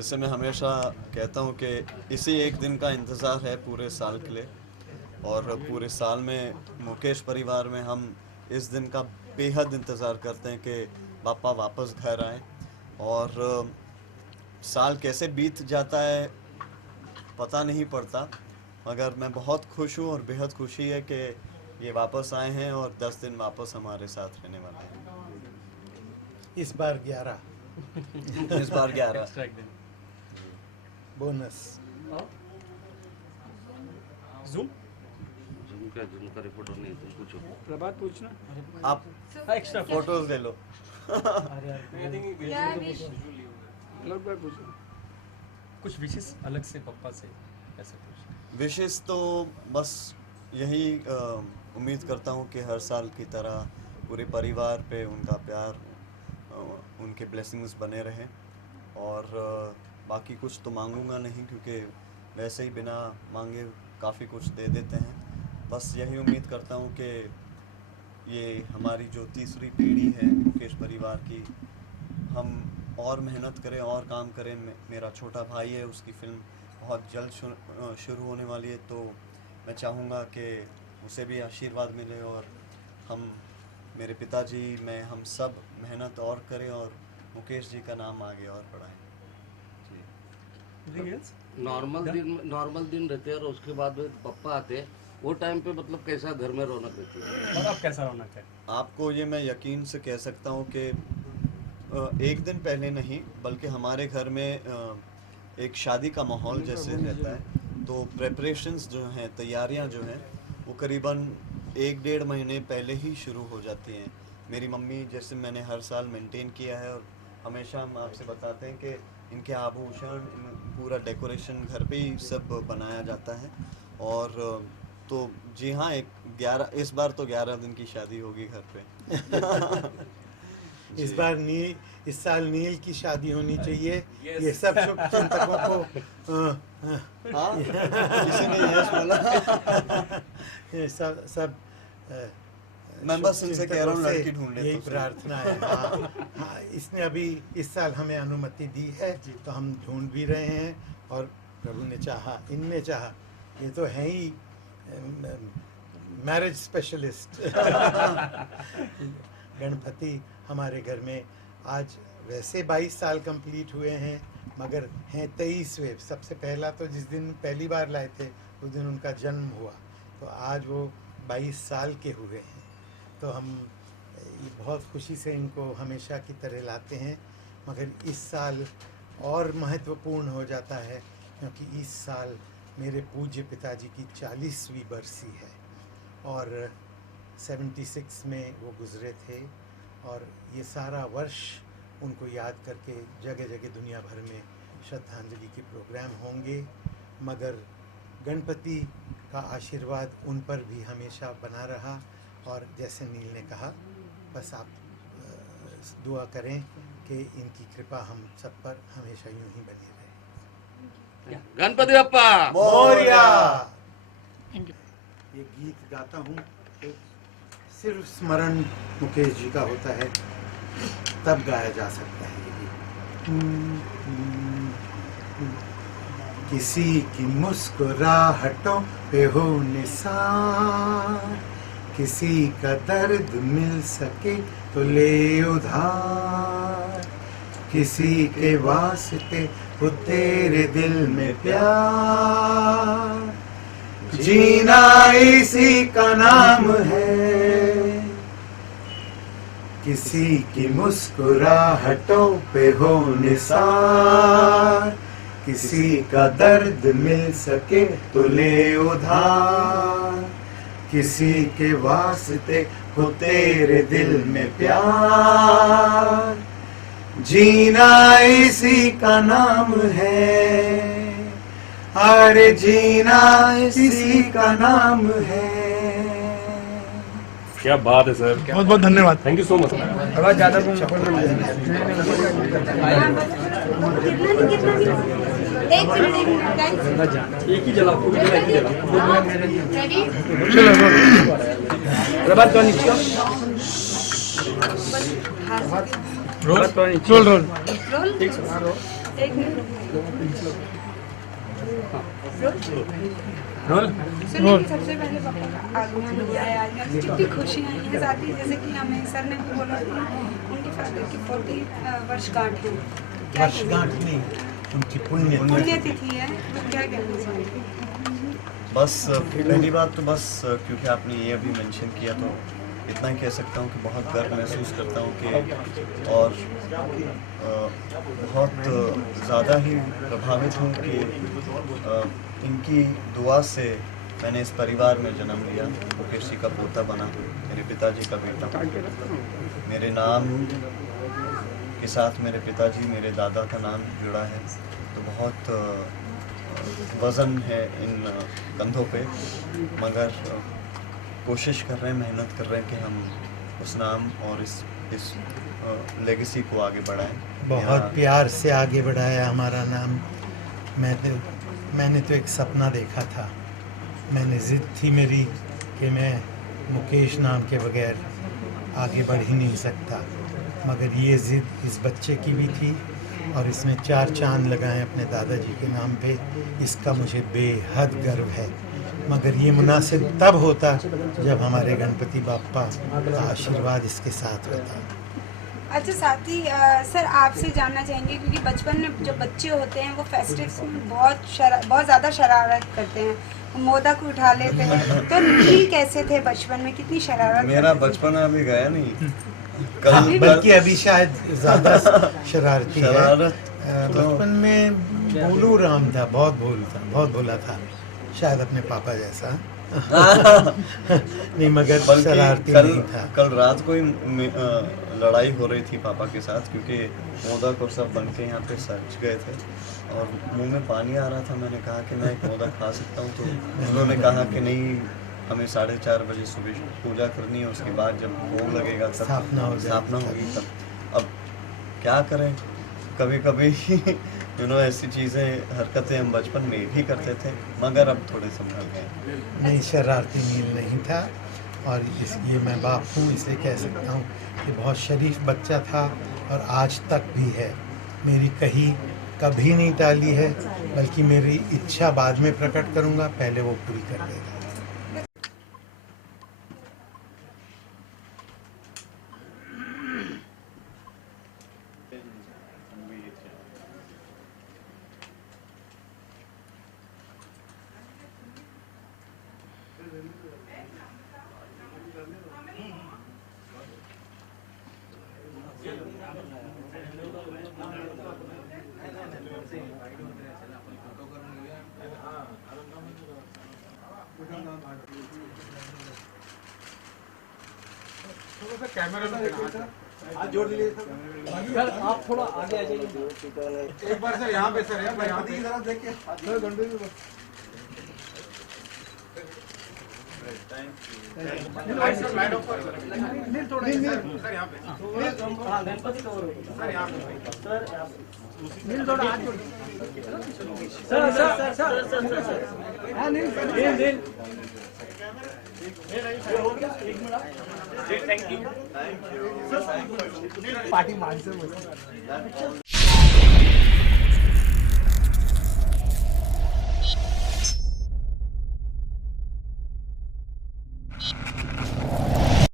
जैसे मैं हमेशा कहता हूँ कि इसी एक दिन का इंतज़ार है पूरे साल के लिए, और पूरे साल में मुकेश परिवार में हम इस दिन का बेहद इंतज़ार करते हैं कि पापा वापस घर आएँ। और साल कैसे बीत जाता है पता नहीं पड़ता, मगर मैं बहुत खुश हूँ और बेहद खुशी है कि ये वापस आए हैं और 10 दिन वापस हमारे साथ रहने वाले हैं। इस बार 11 इस बार 11 बोनस। जूम का रिपोर्टर नहीं, तुम पूछो। प्रभात पूछना, आप एक्स्ट्रा फोटोज ले लो। अलग बार पूछो। कुछ विशेष अलग से पप्पा से कैसे पूछ? विशेष तो बस यही उम्मीद करता हूँ कि हर साल की तरह पूरे परिवार पे उनका प्यार, उनके ब्लेसिंग्स बने रहें, और बाकी कुछ तो मांगूंगा नहीं, क्योंकि वैसे ही बिना मांगे काफ़ी कुछ दे देते हैं। बस यही उम्मीद करता हूँ कि ये हमारी जो तीसरी पीढ़ी है मुकेश परिवार की, हम और मेहनत करें और काम करें। मेरा छोटा भाई है, उसकी फिल्म बहुत जल्द शुरू होने वाली है, तो मैं चाहूँगा कि उसे भी आशीर्वाद मिले और हम, मेरे पिताजी, मैं, हम सब मेहनत और करें और मुकेश जी का नाम आगे और बढ़ाएं। जी। नॉर्मल दिन रहते हैं और उसके बाद पप्पा आते हैं, वो टाइम पे मतलब कैसा घर में रौनक रहती है? और अब कैसा रौनक है? आपको ये मैं यकीन से कह सकता हूँ कि एक दिन पहले नहीं, बल्कि हमारे घर में एक शादी का माहौल जैसे रहता है, तो प्रेपरेशंस जो हैं, तैयारियां जो हैं, वो करीबन 1-1.5 महीने पहले ही शुरू हो जाती हैं। मेरी मम्मी, जैसे मैंने हर साल मेंटेन किया है और हमेशा हम आपसे बताते हैं कि इनके आभूषण, पूरा डेकोरेशन घर पे ही सब बनाया जाता है। और तो जी हाँ, 11 इस बार तो 11 दिन की शादी होगी घर पे। इस साल नील की शादी होनी चाहिए। ये सब शुभ चिंतकों को किसी ने यस बोला। ये सब मैं बस इनसे कह रहा हूँ लड़की ढूंढने, यही प्रार्थना है। हाँ, इसने अभी इस साल हमें अनुमति दी है, तो हम ढूंढ भी रहे हैं, और प्रभु ने चाहा, इनने चाहा, ये तो है ही मैरिज स्पेशलिस्ट। गणपति हमारे घर में आज वैसे 22 साल कंप्लीट हुए हैं, मगर हैं 23वें। सबसे पहला तो जिस दिन पहली बार लाए थे उस दिन उनका जन्म हुआ, तो आज वो 22 साल के हुए हैं। तो हम बहुत खुशी से इनको हमेशा की तरह लाते हैं, मगर इस साल और महत्वपूर्ण हो जाता है, क्योंकि इस साल मेरे पूज्य पिताजी की 40वीं बरसी है, और 76 में वो गुज़रे थे, और ये सारा वर्ष उनको याद करके जगह जगह दुनिया भर में श्रद्धांजलि के प्रोग्राम होंगे, मगर गणपति का आशीर्वाद उन पर भी हमेशा बना रहा। और जैसे नील ने कहा, बस आप दुआ करें कि इनकी कृपा हम सब पर हमेशा यूं ही बनी रहे। गणपति बप्पा मोरया। ये गीत गाता हूँ, सिर्फ स्मरण मुकेश जी का होता है, तब गाया जा सकता है ये गीत। किसी की मुस्कुराहटों पे हो निसार, किसी का दर्द मिल सके तो ले उधार, किसी के वास्ते हो तेरे दिल में प्यार, जीना इसी का नाम है। किसी की मुस्कुराहटों पे हो निसार, किसी का दर्द मिल सके तो ले उधार, किसी के वास्ते हो तेरे दिल में प्यार, जीना इसी का नाम है। अरे जीना इसी का नाम है। क्या बात है सर, बहुत बहुत धन्यवाद, थैंक यू सो मच। आवाज ज्यादा एक ही जला, चलो प्रभात रोल रोल रोल। एक मिनट रोल सुनिए, सबसे पहले पापा का आगमन हुआ है आज, कितनी खुशियाँ हैं। साथ ही जैसे कि हमें सर ने भी बोला कि उनके फादर की 40 वर्षगांठ है। क्या वर्षगांठ नहीं, उनकी पुण्यतिथि है, तो क्या कहना चाहिए? बस पहली बात तो बस क्योंकि आपने ये अभी मेंशन किया तो इतना ही कह सकता हूँ कि बहुत गर्व महसूस करता हूँ कि और बहुत ज़्यादा ही प्रभावित हूँ कि इनकी दुआ से मैंने इस परिवार में जन्म लिया, मुकेश जी का पोता बना, मेरे पिताजी का बेटा। मेरे नाम के साथ मेरे पिताजी, मेरे दादा का नाम जुड़ा है, तो बहुत वज़न है इन कंधों पे, मगर कोशिश कर रहे हैं, मेहनत कर रहे हैं कि हम उस नाम और इस लेगेसी को आगे बढ़ाएं। बहुत प्यार से आगे बढ़ाया हमारा नाम। मैंने तो एक सपना देखा था, मैंने ज़िद थी मेरी कि मैं मुकेश नाम के बगैर आगे बढ़ ही नहीं सकता, मगर ये ज़िद इस बच्चे की भी थी और इसने 4 चांद लगाए अपने दादाजी के नाम पे। इसका मुझे बेहद गर्व है, मगर ये मुनासिब तब होता जब हमारे गणपति बाप्पा का आशीर्वाद इसके साथ होता। अच्छा, साथ ही सर आपसे जानना चाहेंगे, क्योंकि बचपन में जो बच्चे होते हैं वो फेस्टिव्स में बहुत ज़्यादा शरारत करते हैं, मोदक उठा लेते हैं, तो नील कैसे थे बचपन में, कितनी शरारत? मेरा बचपन अभी गया नहीं, बल्कि अभी शायद ज़्यादा शरारती है। शरारत बचपन में भोलू राम था, बहुत भोला था, शायद अपने पापा जैसा। नहीं, मगर शरारती नहीं था। कल रात को ही लड़ाई हो रही थी पापा के साथ, क्योंकि मोदक और सब बन के यहाँ पे सज गए थे और मुंह में पानी आ रहा था। मैंने कहा कि मैं एक मोदक खा सकता हूँ, तो उन्होंने कहा कि नहीं, हमें 4:30 बजे सुबह पूजा करनी है, उसके बाद जब भोग लगेगा तब स्थापना होगी तब। अब क्या करें, कभी कभी ऐसी चीज़ें, हरकतें हम बचपन में भी करते थे, मगर अब थोड़े संभल गए। नहीं, शरारती नील नहीं था, और इसलिए मैं बाप हूँ इसलिए कह सकता हूँ कि बहुत शरीफ बच्चा था और आज तक भी है। मेरी कभी नहीं टाली है, बल्कि मेरी इच्छा बाद में प्रकट करूँगा, पहले वो पूरी कर देगा। हाथ जोड़ लीजिए सर, आप थोड़ा आगे आ जाइए एक बार सर। यहाँ पे सर, यहाँ पे जरा देखिए सर, गणपति गणपति सर, यहाँ पे सर, नील थोड़ा हाथ जोड़ sir, sir sir sir sir, हाँ नील नील हो गया, 1 मिनट। थैंक यू पार्टी मान से